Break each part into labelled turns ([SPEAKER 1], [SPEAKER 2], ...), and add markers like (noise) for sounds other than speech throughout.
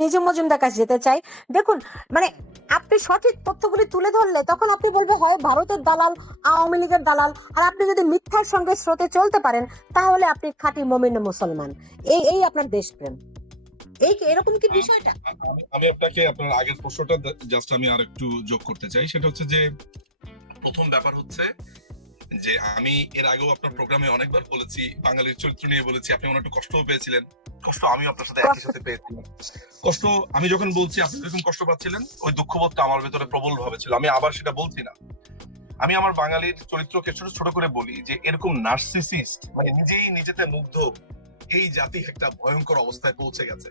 [SPEAKER 1] নিজে মজুমদার কাছে যেতে চাই। দেখুন মানে আপনি সঠিক তথ্যগুলি তুলে ধরলে তখন আপনি বলবে, হয় ভারতের দালাল, আওয়ামী লীগের দালাল। আর আপনি যদি মিথ্যার সঙ্গে স্রোতে চলতে পারেন, তাহলে আপনি খাঁটি মমিন মুসলমান। এই এই আপনার দেশপ্রেম। এই এরকম কি বিষয়টা?
[SPEAKER 2] আমি- আপনাকে আপনার আগের প্রশ্নটা জাস্ট আমি আর একটু যোগ করতে চাই। সেটা হচ্ছে যে, প্রথম ব্যাপার হচ্ছে যে, আমি এর আগেও আপনার প্রোগ্রামে অনেকবার বলেছি, বাঙালির চরিত্র নিয়ে বলেছি, আপনি একটু কষ্টও পেয়েছিলেন। কষ্ট আপনার সাথে একই সাথে কষ্ট, আমি যখন বলছি, আপনি যেরকম কষ্ট পাচ্ছিলেন, ওই আমার ভেতরে প্রবল ভাবে ছিল। আমি আবার সেটা বলছি না। আমি আমার বাঙালির চরিত্রকে ছোট ছোট করে বলি যে, এরকম নার্সিসিস্ট মানে নিজেই নিজেতে মুগ্ধ, এই জাতি একটা ভয়ঙ্কর অবস্থায় পৌঁছে গেছে।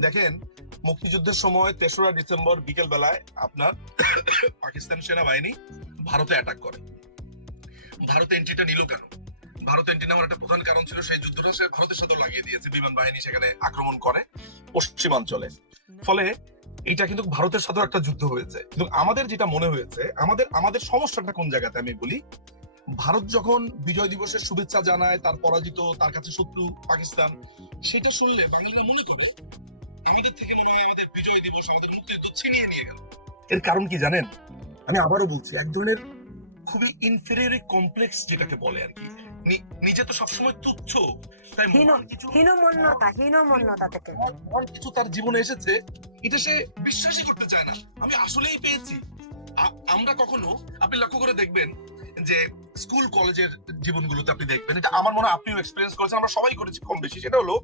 [SPEAKER 2] দেখেন, মুক্তিযুদ্ধের সময় তেসরা ডিসেম্বর বিকেল বেলায় আপনার (coughs) পাকিস্তান সেনাবাহিনী ভারতে অ্যাটাক করে। ভারতে এন্ট্রিটা নিল কেন? ভারত একটা প্রধান কারণ ছিল সেই যুদ্ধটা সে ভারতের সাথে লাগিয়ে দিয়েছে। বিমান বাহিনী সেখানে আক্রমণ করে পশ্চিমাঞ্চলে। ফলে এইটা কিন্তু ভারতের একটা যুদ্ধ হয়েছে। কিন্তু আমাদের যেটা মনে হয়েছে, আমাদের আমাদের সমস্যাটা কোন জায়গাতে আমি বলি, ভারত যখন বিজয় দিবসের শুভেচ্ছা জানায়, তার পরাজিত, তার কাছে শত্রু পাকিস্তান, সেটা শুনলে বাংলারা মনে করে আমাদের থেকে মনে হয় আমাদের বিজয় দিবস আমাদের মুক্তিযুদ্ধ ছিনিয়ে নিয়ে গেল। এর কারণ কি জানেন? আমি আবারও বলছি, এক ধরনের খুবই ইনফেরিয়রি কমপ্লেক্স যেটাকে বলে আর কি। নিজে তো সবসময় তুচ্ছ। তাই কিছু
[SPEAKER 1] হীনমন্যতা হীনমন্যতা থেকে।
[SPEAKER 2] মহান- মহান কিছু তার জীবনে এসেছে এটা সে বিশ্বাসই করতে চায় না। আমি আসলেই পেয়েছি। আমরা কখনো আপনি লক্ষ্য করে দেখবেন যে স্কুল কলেজের জীবনগুলোতে আপনি দেখবেন এটা আমার মনে হয় আপনিও এক্সপিরিয়েন্স করেছেন আমরা সবাই করেছি কম বেশি সেটা হলো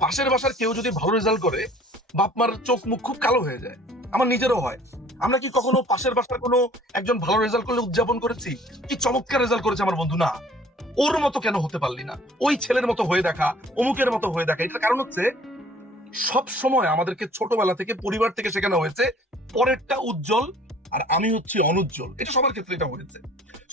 [SPEAKER 2] পাশের বাসার কেউ যদি ভালো রেজাল্ট করে বাপ মার চোখ মুখ খুব কালো হয়ে যায়। আমার নিজেরও হয়। আমরা কি কখনো পাশের বাসার কোনো একজন ভালো রেজাল্ট করলে উদযাপন করেছি? কি চমৎকার রেজাল্ট করেছে আমার বন্ধু? না। ওর মতো কেন হতে পারলি না? ওই ছেলের মতো হয়ে দেখা অমুকের মতো হয়ে দেখা এটার কারণ হচ্ছে সব সময় আমাদেরকে ছোটবেলা থেকে পরিবার থেকে শেখানো হয়েছে পরেরটা উজ্জ্বল আর আমি হচ্ছি অনুজ্জ্বল। এটা সবার ক্ষেত্রে এটা হয়েছে।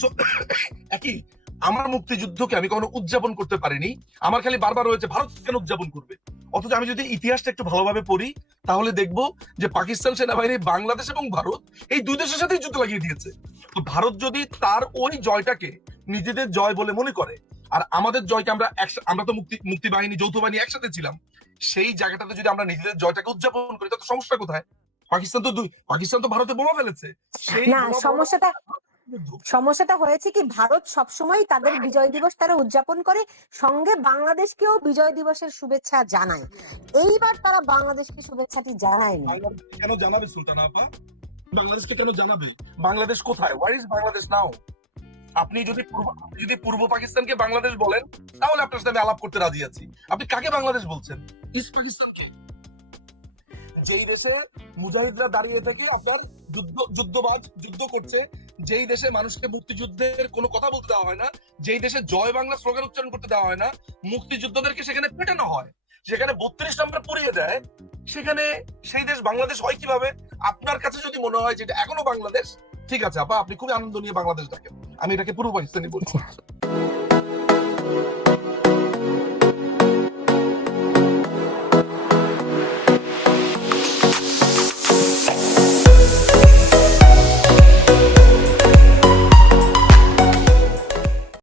[SPEAKER 2] So, (coughs) একই আমার মুক্তিযুদ্ধকে আমি কখনো উদযাপন করতে পারিনি। আমার খালি বারবার হয়েছে ভারত কেন উদযাপন করবে? অথচ আমি যদি ইতিহাসটা একটু ভালোভাবে পড়ি তাহলে দেখব যে পাকিস্তান সেনাবাহিনী বাংলাদেশ এবং ভারত এই দুই দেশের সাথেই যুদ্ধ লাগিয়ে দিয়েছে তো ভারত যদি তার ওই জয়টাকে নিজেদের জয় বলে মনে করে আর আমাদের জয়কে আমরা আমরা তো মুক্তি মুক্তি বাহিনী যৌথ বাহিনী একসাথে ছিলাম সেই জায়গাটাতে যদি আমরা নিজেদের জয়টাকে উদযাপন করি তাতে সমস্যা কোথায় পাকিস্তান তো দুই পাকিস্তান তো ভারতে বোমা ফেলেছে সেই
[SPEAKER 1] সমস্যাটা। সমস্যাটা হয়েছে কি ভারত সবসময় তাদের বিজয় দিবস তারা উদযাপন করে সঙ্গে বাংলাদেশকেও বিজয় দিবসের শুভেচ্ছা জানায়। এইবার তারা বাংলাদেশকে শুভেচ্ছাটি জানায়নি।
[SPEAKER 2] কেন জানাবে সুলতানা আপা? বাংলাদেশকে কেন জানাবে? বাংলাদেশ কোথায়? হোয়ার ইজ বাংলাদেশ নাও আপনি যদি পূর্ব আপনি যদি পূর্ব পাকিস্তানকে বাংলাদেশ বলেন তাহলে আপনার সাথে আমি আলাপ করতে রাজি আছি। আপনি কাকে বাংলাদেশ বলছেন? ইস্ট পাকিস্তানকে। যেই দেশে মুজাহিদরা দাঁড়িয়ে থেকে আপনার যুদ্ধ যুদ্ধবাজ যুদ্ধ করছে যেই দেশে মানুষকে মুক্তিযুদ্ধের কোনো কথা বলতে দেওয়া হয় না, যেই দেশে জয় বাংলা স্লোগান উচ্চারণ করতে দেওয়া হয় না, মুক্তিযুদ্ধদেরকে সেখানে পেটানো হয়। সেখানে বত্রিশ নম্বর পড়িয়ে দেয়, সেখানে সেই দেশ বাংলাদেশ হয় কীভাবে? আপনার কাছে যদি মনে হয় যেটা এখনও বাংলাদেশ, ঠিক আছে, আপা, আপনি খুবই আনন্দ নিয়ে বাংলাদেশ দেখেন আমি এটাকে পূর্ব পাকিস্তানি বলছি